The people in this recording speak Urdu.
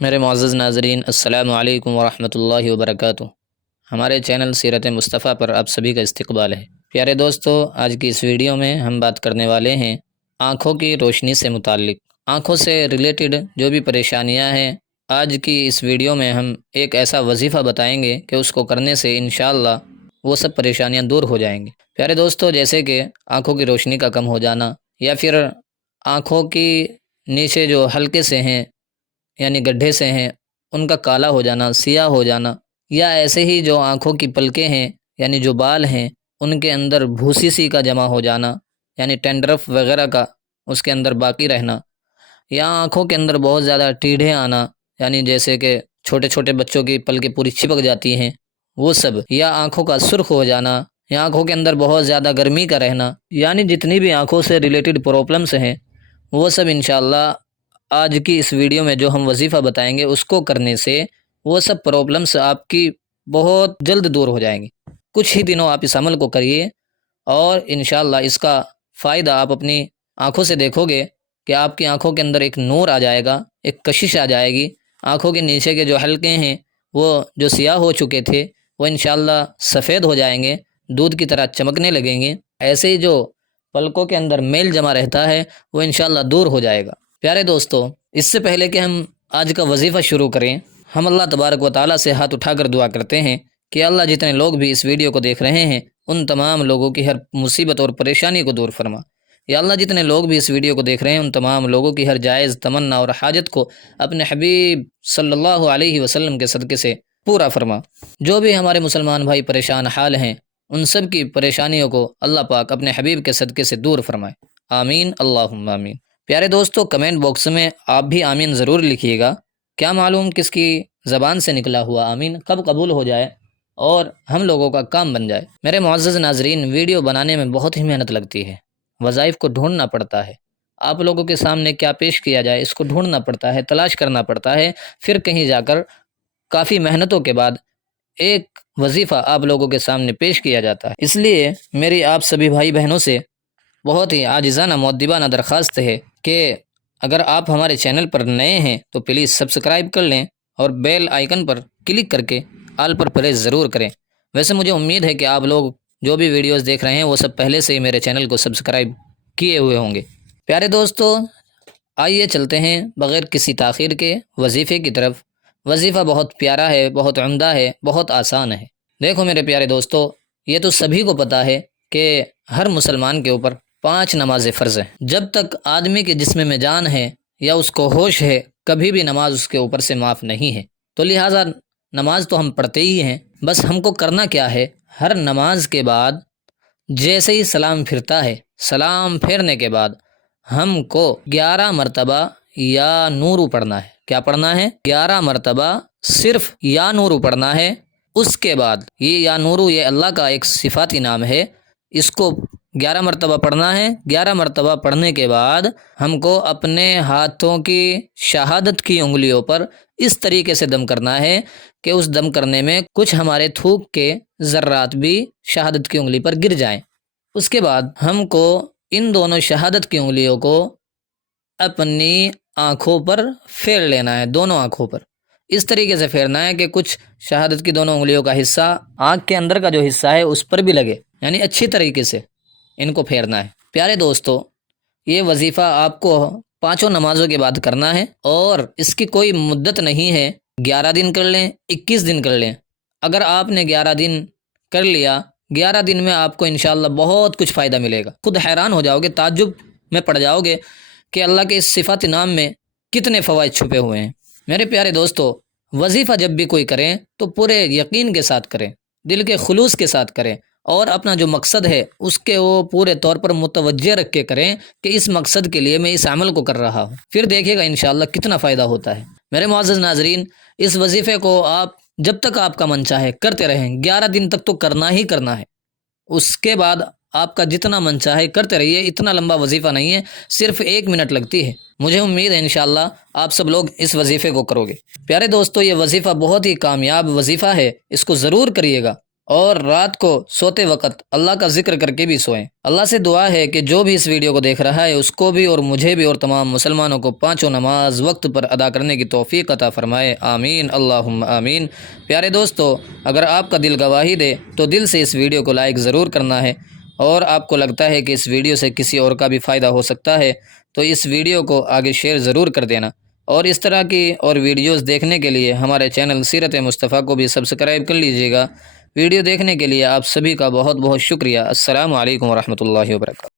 میرے معزز ناظرین، السلام علیکم ورحمۃ اللہ وبرکاتہ۔ ہمارے چینل سیرت مصطفیٰ پر آپ سبھی کا استقبال ہے۔ پیارے دوستو، آج کی اس ویڈیو میں ہم بات کرنے والے ہیں آنکھوں کی روشنی سے متعلق۔ آنکھوں سے ریلیٹڈ جو بھی پریشانیاں ہیں، آج کی اس ویڈیو میں ہم ایک ایسا وظیفہ بتائیں گے کہ اس کو کرنے سے انشاءاللہ وہ سب پریشانیاں دور ہو جائیں گی۔ پیارے دوستو، جیسے کہ آنکھوں کی روشنی کا کم ہو جانا، یا پھر آنکھوں کی نیچے جو حلقے سے ہیں یعنی گڈھے سے ہیں ان کا کالا ہو جانا، سیاہ ہو جانا، یا ایسے ہی جو آنکھوں کی پلکیں ہیں یعنی جو بال ہیں ان کے اندر بھوسی سی کا جمع ہو جانا یعنی ٹینڈرف وغیرہ کا اس کے اندر باقی رہنا، یا آنکھوں کے اندر بہت زیادہ ٹیڑھے آنا یعنی جیسے کہ چھوٹے چھوٹے بچوں کی پلکیں پوری چپک جاتی ہیں وہ سب، یا آنکھوں کا سرخ ہو جانا، یا آنکھوں کے اندر بہت زیادہ گرمی کا رہنا، یعنی جتنی بھی آنکھوں سے ریلیٹڈ پرابلمس ہیں وہ سب انشاءاللہ آج کی اس ویڈیو میں جو ہم وظیفہ بتائیں گے اس کو کرنے سے وہ سب پرابلمس آپ کی بہت جلد دور ہو جائیں گی۔ کچھ ہی دنوں آپ اس عمل کو کریے اور انشاءاللہ اس کا فائدہ آپ اپنی آنکھوں سے دیکھو گے کہ آپ کی آنکھوں کے اندر ایک نور آ جائے گا، ایک کشش آ جائے گی، آنکھوں کے نیچے کے جو حلقے ہیں وہ جو سیاہ ہو چکے تھے وہ انشاءاللہ سفید ہو جائیں گے، دودھ کی طرح چمکنے لگیں گے۔ ایسے ہی جو پلکوں کے اندر میل جمع رہتا ہے وہ انشاءاللہ دور ہو جائے گا۔ پیارے دوستو، اس سے پہلے کہ ہم آج کا وظیفہ شروع کریں، ہم اللہ تبارک و تعالیٰ سے ہاتھ اٹھا کر دعا کرتے ہیں کہ اللہ جتنے لوگ بھی اس ویڈیو کو دیکھ رہے ہیں ان تمام لوگوں کی ہر مصیبت اور پریشانی کو دور فرما۔ یا اللہ جتنے لوگ بھی اس ویڈیو کو دیکھ رہے ہیں ان تمام لوگوں کی ہر جائز تمنا اور حاجت کو اپنے حبیب صلی اللہ علیہ وسلم کے صدقے سے پورا فرما۔ جو بھی ہمارے مسلمان بھائی پریشان حال ہیں ان سب کی پریشانیوں کو اللہ پاک اپنے حبیب کے صدقے سے دور فرمائے، آمین اللہم آمین۔ پیارے دوستو، کمنٹ باکس میں آپ بھی آمین ضرور لکھیے گا، کیا معلوم کس کی زبان سے نکلا ہوا آمین کب قبول ہو جائے اور ہم لوگوں کا کام بن جائے۔ میرے معزز ناظرین، ویڈیو بنانے میں بہت ہی محنت لگتی ہے، وظائف کو ڈھونڈنا پڑتا ہے، آپ لوگوں کے سامنے کیا پیش کیا جائے اس کو ڈھونڈنا پڑتا ہے، تلاش کرنا پڑتا ہے، پھر کہیں جا کر کافی محنتوں کے بعد ایک وظیفہ آپ لوگوں کے سامنے پیش کیا جاتا ہے۔ اس لیے میری آپ سبھی بھائی بہنوں سے بہت ہی عاجزانہ مؤدبانہ درخواست ہے کہ اگر آپ ہمارے چینل پر نئے ہیں تو پلیز سبسکرائب کر لیں اور بیل آئیکن پر کلک کر کے آل پر پریس ضرور کریں۔ ویسے مجھے امید ہے کہ آپ لوگ جو بھی ویڈیوز دیکھ رہے ہیں وہ سب پہلے سے ہی میرے چینل کو سبسکرائب کیے ہوئے ہوں گے۔ پیارے دوستو، آئیے چلتے ہیں بغیر کسی تاخیر کے وظیفے کی طرف۔ وظیفہ بہت پیارا ہے، بہت عمدہ ہے، بہت آسان ہے۔ دیکھو میرے پیارے دوستو، یہ تو سبھی کو پتہ ہے کہ ہر مسلمان کے اوپر 5 نمازیں فرض ہیں۔ جب تک آدمی کے جسم میں جان ہے یا اس کو ہوش ہے کبھی بھی نماز اس کے اوپر سے معاف نہیں ہے، تو لہٰذا نماز تو ہم پڑھتے ہی ہیں۔ بس ہم کو کرنا کیا ہے، ہر نماز کے بعد جیسے ہی سلام پھرتا ہے، سلام پھیرنے کے بعد ہم کو 11 مرتبہ یا نورو پڑھنا ہے۔ کیا پڑھنا ہے؟ 11 مرتبہ صرف یا نورو پڑھنا ہے۔ اس کے بعد یہ یا نورو یہ اللہ کا ایک صفاتی نام ہے، اس کو 11 مرتبہ پڑھنا ہے۔ 11 مرتبہ پڑھنے کے بعد ہم کو اپنے ہاتھوں کی شہادت کی انگلیوں پر اس طریقے سے دم کرنا ہے کہ اس دم کرنے میں کچھ ہمارے تھوک کے ذرات بھی شہادت کی انگلی پر گر جائیں۔ اس کے بعد ہم کو ان دونوں شہادت کی انگلیوں کو اپنی آنکھوں پر پھیر لینا ہے، دونوں آنکھوں پر اس طریقے سے پھیرنا ہے کہ کچھ شہادت کی دونوں انگلیوں کا حصہ آنکھ کے اندر کا جو حصہ ہے اس پر بھی لگے، یعنی اچھی طریقے سے ان کو پھیرنا ہے۔ پیارے دوستو، یہ وظیفہ آپ کو 5 نمازوں کے بعد کرنا ہے اور اس کی کوئی مدت نہیں ہے، 11 دن کر لیں، 21 دن کر لیں۔ اگر آپ نے 11 دن کر لیا، 11 دن میں آپ کو انشاءاللہ بہت کچھ فائدہ ملے گا، خود حیران ہو جاؤ گے، تعجب میں پڑ جاؤ گے کہ اللہ کے اس صفات نام میں کتنے فوائد چھپے ہوئے ہیں۔ میرے پیارے دوستو، وظیفہ جب بھی کوئی کریں تو پورے یقین کے ساتھ کریں، دل کے خلوص کے ساتھ کریں اور اپنا جو مقصد ہے اس کے وہ پورے طور پر متوجہ رکھ کے کریں کہ اس مقصد کے لیے میں اس عمل کو کر رہا ہوں، پھر دیکھیے گا انشاءاللہ کتنا فائدہ ہوتا ہے۔ میرے معزز ناظرین، اس وظیفے کو آپ جب تک آپ کا من چاہے کرتے رہیں، 11 دن تک تو کرنا ہی کرنا ہے، اس کے بعد آپ کا جتنا من چاہے کرتے رہیے۔ اتنا لمبا وظیفہ نہیں ہے، صرف 1 منٹ لگتی ہے۔ مجھے امید ہے انشاءاللہ آپ سب لوگ اس وظیفے کو کرو گے۔ پیارے دوستو، یہ وظیفہ بہت ہی کامیاب وظیفہ ہے، اس کو ضرور کریے گا اور رات کو سوتے وقت اللہ کا ذکر کر کے بھی سوئیں۔ اللہ سے دعا ہے کہ جو بھی اس ویڈیو کو دیکھ رہا ہے اس کو بھی اور مجھے بھی اور تمام مسلمانوں کو پانچوں نماز وقت پر ادا کرنے کی توفیق عطا فرمائے، آمین اللہم آمین۔ پیارے دوستو، اگر آپ کا دل گواہی دے تو دل سے اس ویڈیو کو لائک ضرور کرنا ہے، اور آپ کو لگتا ہے کہ اس ویڈیو سے کسی اور کا بھی فائدہ ہو سکتا ہے تو اس ویڈیو کو آگے شیئر ضرور کر دینا، اور اس طرح کی اور ویڈیوز دیکھنے کے لیے ہمارے چینل سیرت مصطفیٰ کو بھی سبسکرائب کر لیجیے گا۔ ویڈیو دیکھنے کے لیے آپ سبھی کا بہت بہت شکریہ۔ السلام علیکم ورحمۃ اللہ وبرکاتہ۔